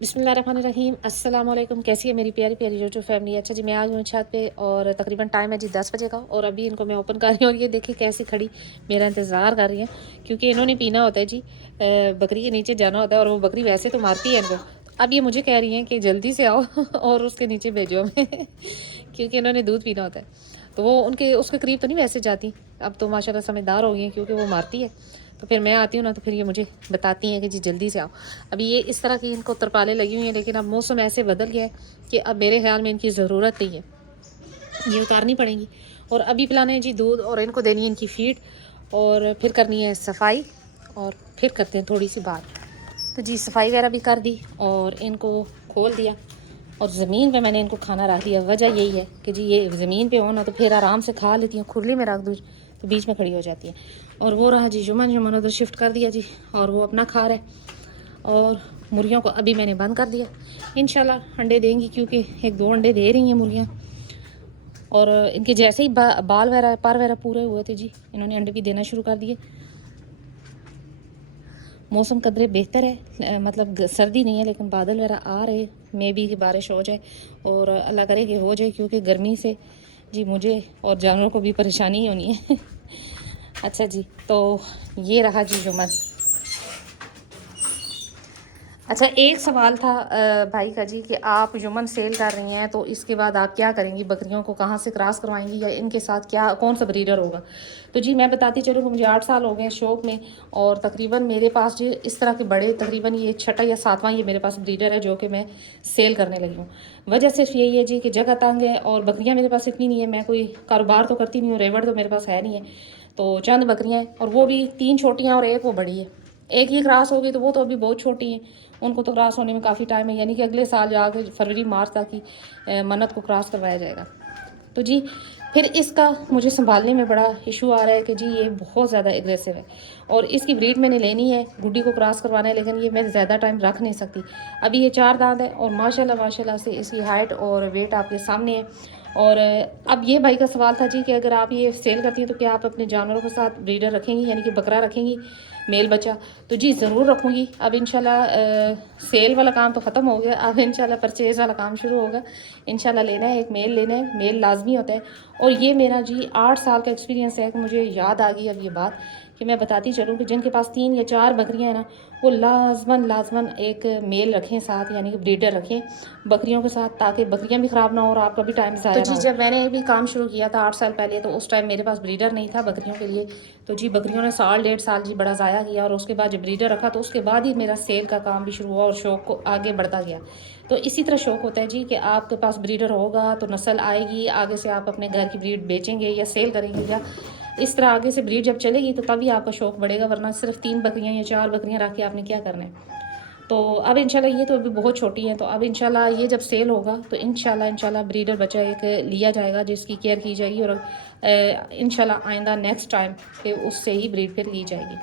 बिस्मिल्लाहिर्रहमानिर्रहीम। अस्सलाम वालेकुम। कैसी है मेरी प्यारी प्यारी जो फैमिली। अच्छा जी, मैं आ गई हूँ छत पे और तकरीबन टाइम है जी 10 बजे का और अभी इनको मैं ओपन कर रही हूँ और ये देखिए कैसी खड़ी मेरा इंतज़ार कर रही है क्योंकि इन्होंने पीना होता है जी। बकरी के नीचे जाना होता है और वो बकरी वैसे तो मारती है इनको। तो अब ये मुझे कह रही हैं कि जल्दी से आओ और उसके नीचे भेजो हमें क्योंकि इन्होंने दूध पीना होता है। तो वो उनके उसके करीब तो नहीं वैसे जाती। अब तो माशाल्लाह समझदार हो गई हैं क्योंकि वो मारती है। तो फिर मैं आती हूँ ना तो फिर ये मुझे बताती हैं कि जी जल्दी से आओ। अभी ये इस तरह की इनको तरपालें लगी हुई हैं लेकिन अब मौसम ऐसे बदल गया है कि अब मेरे ख्याल में इनकी ज़रूरत नहीं है, ये उतारनी पड़ेंगी। और अभी पिलाना है जी दूध और इनको देनी है इनकी फीड और फिर करनी है सफाई और फिर करते हैं थोड़ी सी बात। तो जी सफाई वगैरह भी कर दी और इनको खोल दिया और ज़मीन पे मैंने इनको खाना रख दिया। वजह यही है कि जी ये ज़मीन पे हो ना तो फिर आराम से खा लेती हैं, खुरली में रख दूँ तो बीच में खड़ी हो जाती है। और वो रहा जी जुमन उधर शिफ्ट कर दिया जी और वो अपना खा रहा है। और मुर्गियों को अभी मैंने बंद कर दिया, इंशाल्लाह अंडे देंगी क्योंकि 1-2 अंडे दे रही हैं मुर्गियाँ। और इनके जैसे ही बाल वगैरह पर वगैरह पूरे हुए थे जी इन्होंने अंडे भी देना शुरू कर दिए। मौसम कदरे बेहतर है, मतलब सर्दी नहीं है लेकिन बादल वगैरह आ रहे, मे भी कि बारिश हो जाए और अल्लाह करे कि हो जाए क्योंकि गर्मी से जी मुझे और जानवरों को भी परेशानी होनी है अच्छा जी, तो ये रहा जी जुम्मन। अच्छा, एक सवाल था भाई का जी कि आप जुम्मन सेल कर रही हैं तो इसके बाद आप क्या करेंगी? बकरियों को कहाँ से क्रॉस करवाएंगी या इनके साथ क्या कौन सा ब्रीडर होगा? तो जी मैं बताती चलूँ कि मुझे 8 साल हो गए हैं शौक़ में और तकरीबन मेरे पास जी इस तरह के बड़े तकरीबन ये छठा या सातवां ये मेरे पास ब्रीडर है जो कि मैं सेल करने लगी हूँ। वजह सिर्फ यही है जी कि जगह तंग है और बकरियाँ मेरे पास इतनी नहीं है, मैं कोई कारोबार तो करती नहीं हूँ, रेवड़ तो मेरे पास है नहीं है। तो चंद बकरियाँ हैं और वो भी 3 छोटियाँ और एक वो बड़ी है। एक ही क्रॉस होगी तो वो तो अभी बहुत छोटी हैं, उनको तो क्रॉस होने में काफ़ी टाइम है, यानी कि अगले साल जाके फरवरी मार्च तक ही मन्नत को क्रॉस करवाया जाएगा। तो जी फिर इसका मुझे संभालने में बड़ा इशू आ रहा है कि जी ये बहुत ज़्यादा एग्रेसिव है और इसकी ब्रीड मैंने लेनी है, गुड्डी को क्रॉस करवाना है लेकिन ये मैं ज़्यादा टाइम रख नहीं सकती। अभी ये 4 दांत है और माशाल्लाह माशाल्लाह से इसकी हाइट और वेट आपके सामने है। और अब ये भाई का सवाल था जी कि अगर आप ये सेल करती हैं तो क्या आप अपने जानवरों के साथ ब्रीडर रखेंगी, यानी कि बकरा रखेंगी मेल बच्चा? तो जी ज़रूर रखूँगी। अब इंशाल्लाह सेल वाला काम तो ख़त्म हो गया, अब इंशाल्लाह परचेज़ वाला काम शुरू होगा। इंशाल्लाह लेना है, एक मेल लेना है, मेल लाजमी होता है। और ये मेरा जी 8 साल का एक्सपीरियंस है कि मुझे याद आ गई अब ये बात कि मैं बताती चलूँ कि जिनके पास 3 या 4 बकरियाँ हैं ना वो लाजमन एक मेल रखें साथ, यानी कि ब्रीडर रखें बकरियों के साथ, ताकि बकरियां भी ख़राब ना हो और आपका भी टाइम ज़ाया ना हो। तो जी जब मैंने भी काम शुरू किया था 8 साल पहले तो उस टाइम मेरे पास ब्रीडर नहीं था बकरियों के लिए। तो जी बकरियों ने साल 1.5 साल जी बड़ा ज़ाया किया और उसके बाद जब ब्रीडर रखा तो उसके बाद ही मेरा सेल का काम भी शुरू हुआ और शौक़ को आगे बढ़ता गया। तो इसी तरह शौक़ होता है जी कि आपके पास ब्रीडर होगा तो नस्ल आएगी, आगे से आप अपने घर की ब्रीड बेचेंगे या सेल करेंगे या इस तरह आगे से ब्रीड जब चलेगी तो तभी आपका शौक़ बढ़ेगा, वरना सिर्फ 3 बकरियां या 4 बकरियां रख के आपने क्या करना है। तो अब इंशाल्लाह ये तो अभी बहुत छोटी हैं, तो अब इंशाल्लाह ये जब सेल होगा तो इंशाल्लाह ब्रीडर बच्चा एक लिया जाएगा जिसकी केयर की जाएगी और इंशाल्लाह आइंदा नेक्स्ट टाइम कि उससे ही ब्रीड फिर ली जाएगी।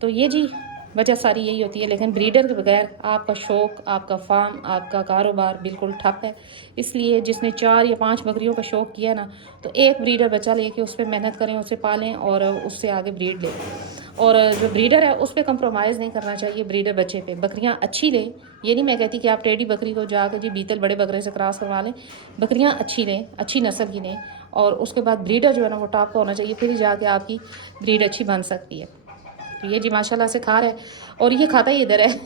तो ये जी वजह सारी यही होती है, लेकिन ब्रीडर के बगैर आपका शौक़, आपका फार्म, आपका कारोबार बिल्कुल ठप है। इसलिए जिसने 4 या 5 बकरियों का शौक़ किया ना तो एक ब्रीडर बच्चा लेके उस पर मेहनत करें, उसे पालें और उससे आगे ब्रीड लें। और जो ब्रीडर है उस पर कंप्रोमाइज़ नहीं करना चाहिए, ब्रीडर बच्चे पे बकरियां अच्छी लें। ये नहीं मैं कहती कि आप टेढ़ी बकरी को जाकर जी बीतल बड़े बकरे से क्रॉस करवा लें, बकरियां अच्छी लें, अच्छी नस्ल की लें और उसके बाद ब्रीडर जो है ना वो टॉप का होना चाहिए, फिर ही जाके आपकी ब्रीड अच्छी बन सकती है। तो ये जी माशाल्लाह से खा रहा है और ये खाता ही इधर है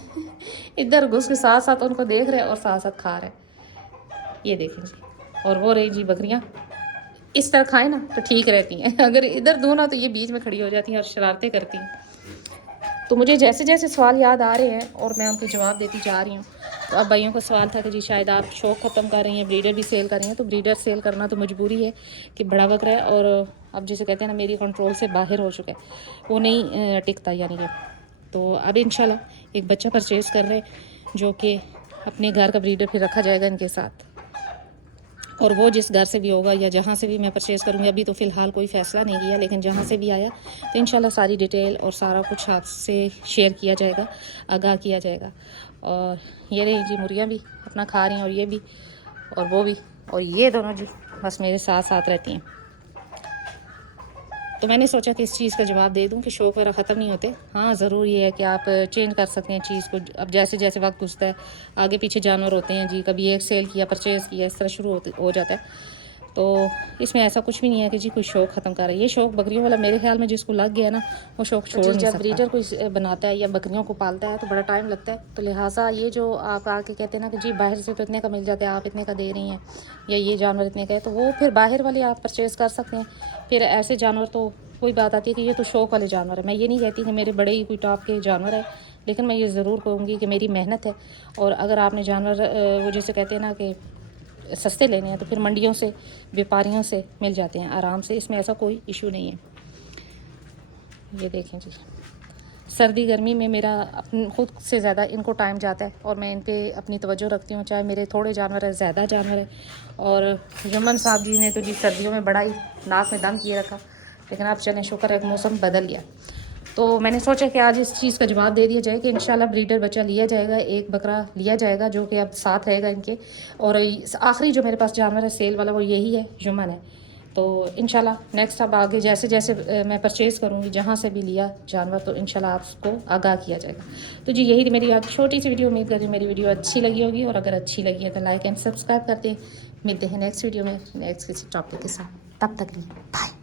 इधर घुस के साथ साथ उनको देख रहे हैं और साथ साथ खा रहा है। ये देखें जी, और वो रही जी बकरियाँ इस तरह खाएं ना तो ठीक रहती हैं अगर इधर दूँ ना तो ये बीच में खड़ी हो जाती हैं और शरारतें करती हैं। तो मुझे जैसे जैसे सवाल याद आ रहे हैं और मैं उनके जवाब देती जा रही हूँ। तो अब भाइयों का सवाल था कि जी शायद आप शौक़ ख़त्म कर रही हैं, ब्रीडर भी सेल कर रही हैं। तो ब्रीडर सेल करना तो मजबूरी है कि बड़ा बकरा है और अब जैसे कहते हैं ना मेरी कंट्रोल से बाहर हो चुका है, वो नहीं टिकता यानी कि। तो अब इंशाल्लाह एक बच्चा परचेज़ कर रहे जो कि अपने घर का ब्रीडर फिर रखा जाएगा इनके साथ, और वो जिस घर से भी होगा या जहाँ से भी मैं परचेज़ करूँगी, अभी तो फ़िलहाल कोई फ़ैसला नहीं किया, लेकिन जहाँ से भी आया तो इंशाल्लाह सारी डिटेल और सारा कुछ आपसे शेयर किया जाएगा, आगाह किया जाएगा। और ये रही जी मुर्गियाँ भी अपना खा रही हैं और ये भी और वो भी, और ये दोनों जी बस मेरे साथ साथ रहती हैं। तो मैंने सोचा कि इस चीज़ का जवाब दे दूं कि शौक़ वगैरह ख़त्म नहीं होते। हाँ, ज़रूर ये है कि आप चेंज कर सकते हैं चीज़ को। अब जैसे जैसे वक्त गुजरता है, आगे पीछे जानवर होते हैं जी, कभी एक सेल किया, परचेज़ किया, इस तरह शुरू हो जाता है। तो इसमें ऐसा कुछ भी नहीं है कि जी कोई शौक़ ख़त्म कर रहा है। ये शौक़ बकरियों वाला मेरे ख्याल में जिसको लग गया ना, वो शौक़ छोड़ नहीं सकता। जब ब्रीडर कोई बनाता है या बकरियों को पालता है तो बड़ा टाइम लगता है। तो लिहाजा ये जो आप आके कहते हैं ना कि जी बाहर से तो इतने का मिल जाता है, आप इतने का दे रही हैं, या ये जानवर इतने का है, तो वो फिर बाहर वाले आप परचेज़ कर सकते हैं। फिर ऐसे जानवर तो कोई बात आती है कि ये तो शौक़ वाले जानवर है। मैं ये नहीं कहती कि मेरे बड़े ही कोई टॉप के जानवर है, लेकिन मैं ये ज़रूर कहूँगी कि मेरी मेहनत है। और अगर आपने जानवर वो जैसे कहते हैं ना कि सस्ते लेने हैं, तो फिर मंडियों से, व्यापारियों से मिल जाते हैं आराम से। इसमें ऐसा कोई इशू नहीं है। ये देखें जी, सर्दी गर्मी में मेरा अपने खुद से ज़्यादा इनको टाइम जाता है और मैं इन पे अपनी तवज्जो रखती हूँ, चाहे मेरे थोड़े जानवर है, ज़्यादा जानवर है। और जुम्मन साहब जी ने तो जी सर्दियों में बड़ा ही नाक में दम किए रखा, लेकिन अब चलें, शुक्र है कि मौसम बदल गया। तो मैंने सोचा कि आज इस चीज़ का जवाब दे दिया जाए कि इंशाल्लाह ब्रीडर बच्चा लिया जाएगा, एक बकरा लिया जाएगा जो कि अब साथ रहेगा इनके। और आखिरी जो मेरे पास जानवर है सेल वाला, वो यही है, जुम्मन है। तो इंशाल्लाह नेक्स्ट अब आगे जैसे जैसे मैं परचेज़ करूँगी, जहाँ से भी लिया जानवर, तो इंशाल्लाह आपको आगाह किया जाएगा। तो जी यही थी मेरी आज छोटी सी वीडियो। उम्मीद करी मेरी वीडियो अच्छी लगी होगी, और अगर अच्छी लगी है तो लाइक एंड सब्सक्राइब करते हैं। मिलते हैं नेक्स्ट वीडियो में नेक्स्ट किसी टॉपिक के साथ। तब तक लिए बाय।